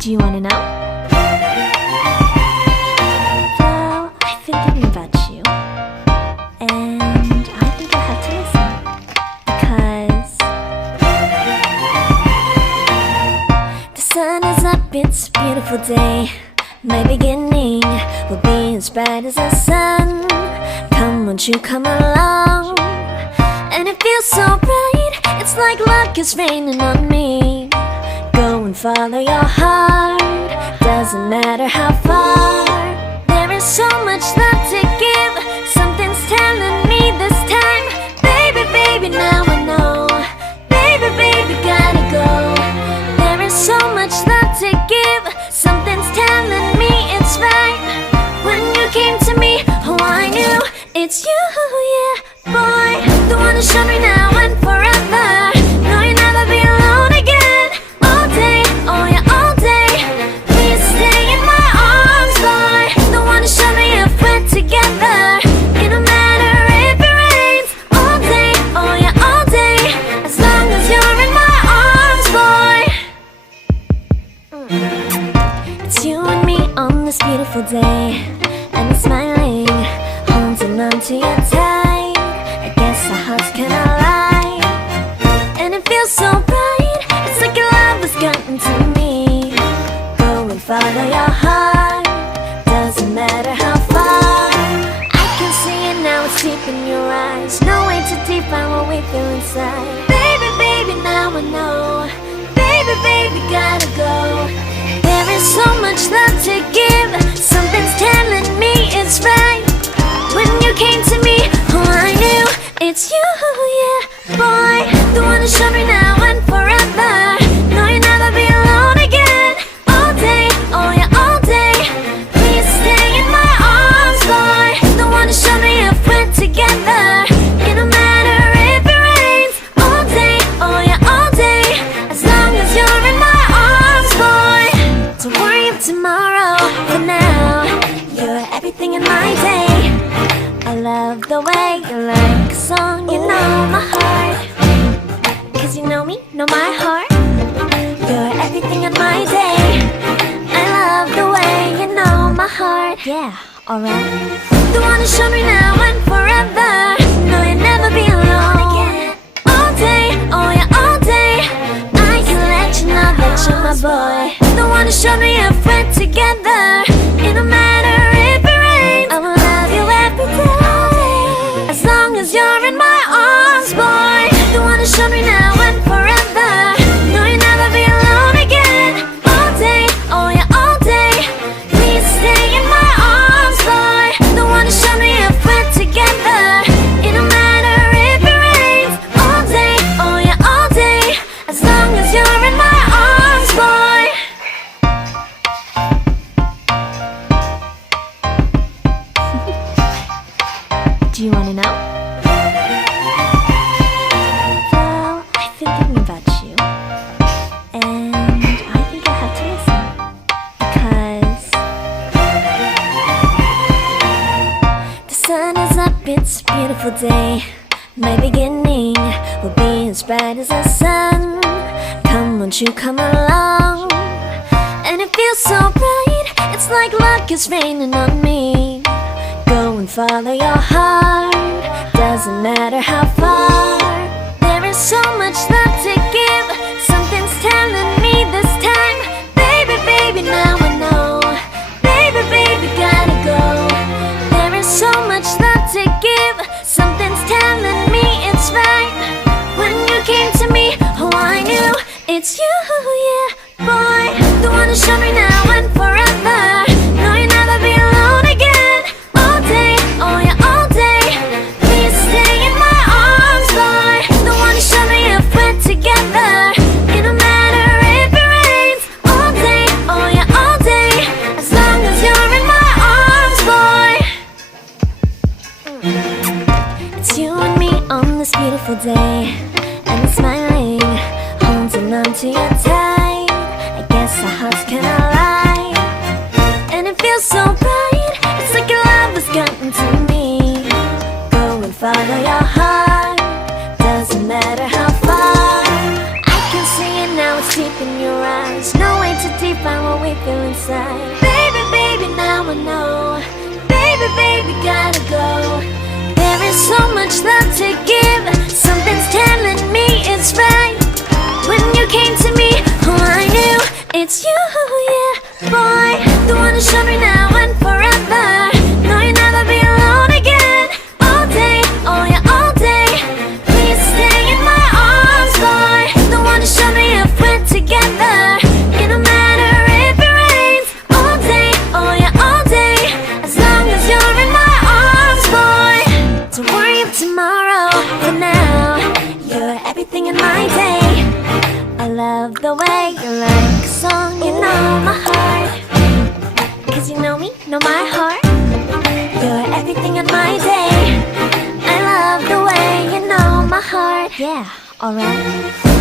Do you want to know? Well, I've been thinking about you, and I think you'll have to listen, because the sun is up, it's a beautiful day. My beginning will be as bright as the sun. Come, won't you come along? And it feels so bright, it's like luck is raining on me. Go and follow your heart, doesn't matter how far. There is so much love to give, something's telling me this time. Baby, baby, now I know. Baby, baby, gotta go. There is so much love to give, something's telling me it's right. When you came to me, oh I knew it's you, yeah, boy. The one who showed me now and forever. No, you'll never be alone again. All day, oh yeah, all day. Please stay in my arms, boy. The one who showed me if we're together. It don't matter if it rains. All day, oh yeah, all day. As long as you're in my arms, boy. It's you and me on this beautiful day, and it's smiling, holding on to you tight. I guess our hearts can align, and it feels so bright. It's like your love has gotten to me. Go and follow your heart, doesn't matter how far. I can see it now, it's deep in your eyes. No way to define what we feel inside. Baby, baby, now I know. Baby, baby, gotta go. There is so much It's you, yeah, boy. The one to show me now and forever. No, you'll never be alone again. All day, oh yeah, all day. Please stay in my arms, boy. The one to show me if we're together. It don't matter if it rains. All day, oh yeah, all day. As long as you're in my arms, boy. Don't worry of tomorrow. For now, you're everything in my day. I love the way you like a song, you know my heart. Cause you know me, know my heart. You're everything in my day. I love the way you know my heart. Yeah, alright. The one to show me now and forever. No, you'll never be alone again. All day, oh yeah, all day. I can let you know that you're my boy. The one to show me if we're together. It don't matter if it rains. I will love you every day. As long as you're in my arms, boy. The one to show me now and forever. No, you'll never be alone again. All day, oh yeah, all day. Please stay in my arms, boy. The one to show me if we're together. It don't matter if it rains. All day, oh yeah, all day. As long as you're in my arms, boy. Do you wanna know? Well, I've been thinking about you, and I think I have to listen. Because the sun is up, it's a beautiful day. My beginning will be as bright as the sun. Come, won't you come along? And it feels so bright, it's like luck is raining on me. Go and follow your heart, doesn't matter how far. There is so much love to give. Something's telling me this time. Baby, baby, now I know. Baby, baby, gotta go. There is so much love to give. Something's telling me it's right. When you came to me, oh I knew. It's you, yeah, boy. The one to show me now and forever. No, you'll never be alone again. All day, oh yeah, all day. Please stay in my arms, boy. The one to show me if we're together. It don't matter if it rains. All day, oh yeah, all day. As long as you're in my arms, boy. It's you and me on this beautiful day. And it's smiling, holding on to you tight. I guess our hearts cannot lie. And it feels so bright, it's like your love has gotten to me. Go and follow your heart, doesn't matter how far. I can see it now, it's deep in your eyes. No way to define what we feel inside. Baby, baby, now I know. Baby, baby, gotta go. There is so much love to give. Something's telling me it's right. When you came to me, oh I knew. It's you, yeah, boy. The one to show me now and forever. No, you'll never be alone again. All day, oh yeah, all day. Please stay in my arms, boy. The one to show me if we're together. It don't matter if it rains. All day, oh yeah, all day. As long as you're in my arms, boy. Don't worry of tomorrow. For now, you're everything in my day. I love the way you like a song, you know my heart. Cause you know me, know my heart. You're everything in my day. I love the way you know my heart. Yeah, alright.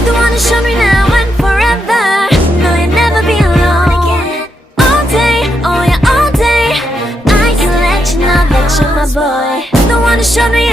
The one to show me now and forever. No, you'll never be alone again. All day, oh yeah, all day. I can let you know that you're my boy. The one to show me